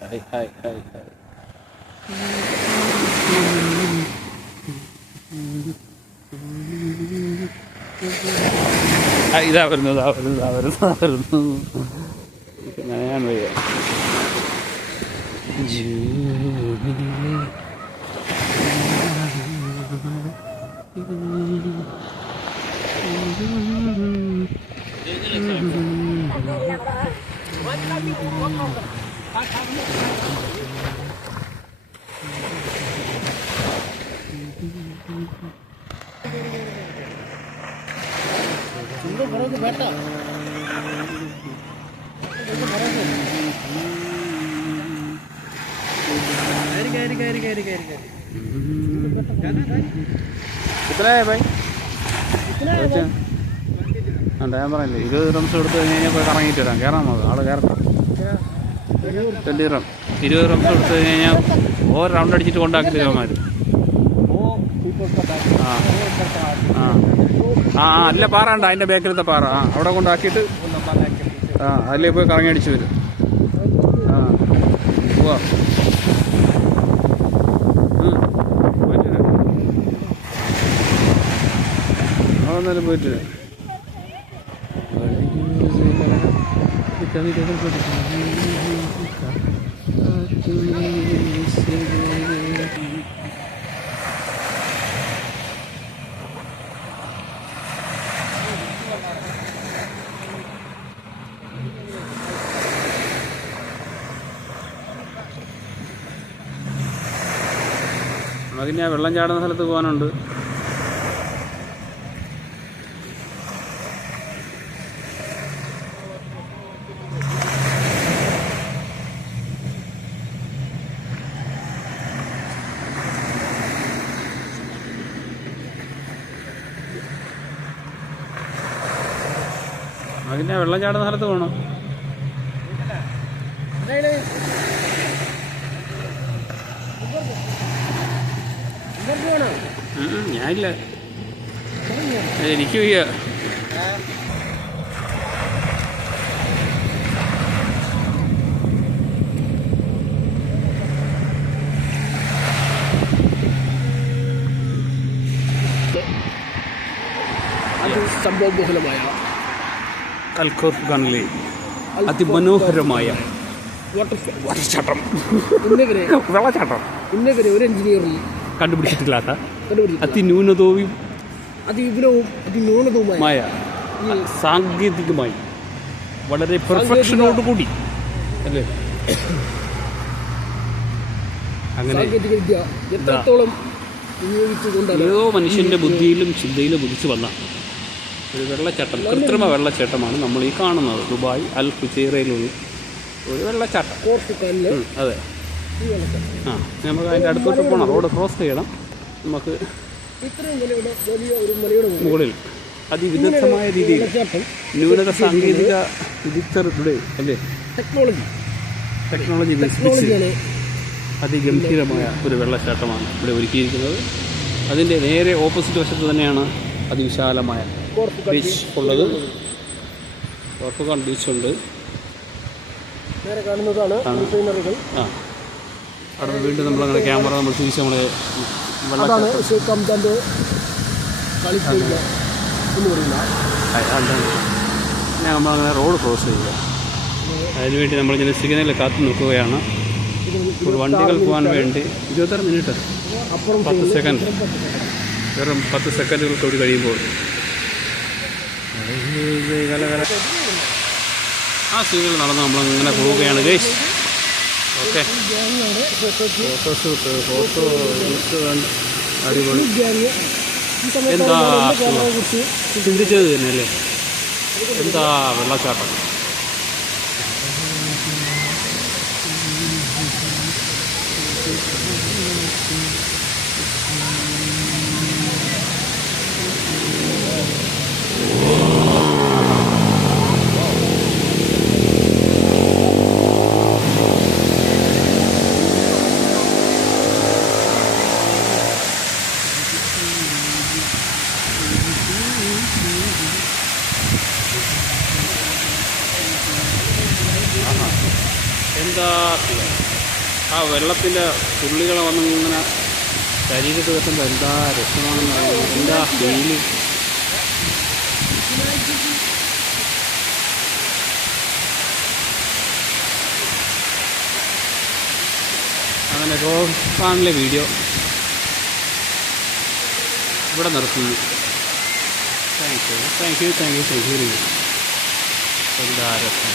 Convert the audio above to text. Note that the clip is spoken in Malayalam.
Hi hi hi hi. ഇതാ വരുന്നു നനയാൻ വയ്യ. बेटा कितना है भाई? अच्छा ഞാൻ പറഞ്ഞില്ലേ 20 റംസ് എടുത്ത് കഴിഞ്ഞ് കഴിഞ്ഞാൽ പോയി കറങ്ങിയിട്ട് വരാം. കയറാൻ മതി, ആൾ കയറട്ടെ. 20 റം 20 റംസ് എടുത്ത് കഴിഞ്ഞ് കഴിഞ്ഞാൽ ഓരോ റൗണ്ട് അടിച്ചിട്ട് കൊണ്ടാക്കി തരുമാർ. അല്ല പാറണ്ട, അതിൻ്റെ ബാക്കിലത്തെ പാറ അവിടെ കൊണ്ടാക്കിയിട്ട് അതിലേ പോയി കറങ്ങി അടിച്ച് വരും. പോവാ അതൊന്നാലും പോയിട്ട് നമുക്കിനി ആ വെള്ളം ചാടുന്ന സ്ഥലത്ത് പോകാനുണ്ട്. അതിൻ്റെ വെള്ളം ചാടുന്ന സ്ഥലത്ത് പോകണം. ഞാനില്ല, എനിക്ക് വയ്യ. സംഭവബഹുലമായ അൽഖോർഫ്ഖാനിലെ അതിമനോഹരമായ വെള്ളച്ചാട്ടം ഇന്നവരെ ഒരു എഞ്ചിനീയറും കണ്ടുപിടിച്ചിട്ടില്ലാത്ത അതിന്യൂനതവും അതിന്യൂനതവുമായ സാങ്കേതികമായി വളരെ പെർഫെക്ഷനോടുകൂടി അല്ലേ അങ്ങനെ ഏതോ മനുഷ്യൻ്റെ ബുദ്ധിയിലും ചിന്തയിലും ഉദിച്ചു വന്ന ഒരു വെള്ളച്ചാട്ടം, കൃത്രിമ വെള്ളച്ചാട്ടമാണ് നമ്മൾ ഈ കാണുന്നത്. ദുബായ് അൽ ഫുജൈറയിലുള്ള ഒരു വെള്ളച്ചാട്ടം. അതെ, നമുക്ക് അതിൻ്റെ അടുത്തോട്ട് പോകണം, റോഡ് ക്രോസ് ചെയ്യണം. നമുക്ക് മുകളിൽ അതിവിദഗ്ധമായ രീതിയിൽ ന്യൂനത സാങ്കേതിക വിദഗ്ധരുടെ അല്ലേ ടെക്നോളജി വികസിപ്പിച്ച് അതിഗംഭീരമായ ഒരു വെള്ളച്ചാട്ടമാണ് ഇവിടെ ഒരുക്കിയിരിക്കുന്നത്. അതിൻ്റെ നേരെ ഓപ്പോസിറ്റ് വശത്ത് തന്നെയാണ് അതിവിശാലമായ ബീച്ച് ഉള്ളത്. കോർഫുഖാൻ ബീച്ചുണ്ട്. അവിടെ വീണ്ടും നമ്മളങ്ങനെ ക്യാമറ നമ്മൾ തിരിച്ച് നമ്മളെ പിന്നെ നമ്മളങ്ങനെ റോഡ് ക്രോസ് ചെയ്യുക. അതിനുവേണ്ടി നമ്മളിങ്ങനെ സിഗ്നലിൽ കാത്തു നിൽക്കുകയാണ്. ഒരു വണ്ടികൾ പോകാൻ വേണ്ടി 26 മിനിറ്റ് 10 സെക്കൻഡ്, വെറും 10 സെക്കൻഡുകൾ കൂടി കഴിയുമ്പോൾ ആ സീനുകൾ നടന്ന് നമ്മളങ്ങനെ പോവുകയാണ് ഗൈസ്. ഓക്കെ, ഫോട്ടോ അടിപൊളി. എന്താ ചിന്തിച്ചത് തന്നെ അല്ലേ, എന്താ വെള്ളച്ചാട്ടം. എന്താ സുഖം. ആ വെള്ളത്തിൻ്റെ തുള്ളികൾ വന്നിങ്ങനെ ശരീരത്ത് വെക്കുമ്പോൾ എന്താ രസമാണെന്ന് പറയുന്നത്. എന്താ ഫീല്. അങ്ങനെ റോഹാനിലെ വീഡിയോ ഇവിടെ നിർത്തുന്നു. Thank you. എന്താ രസം.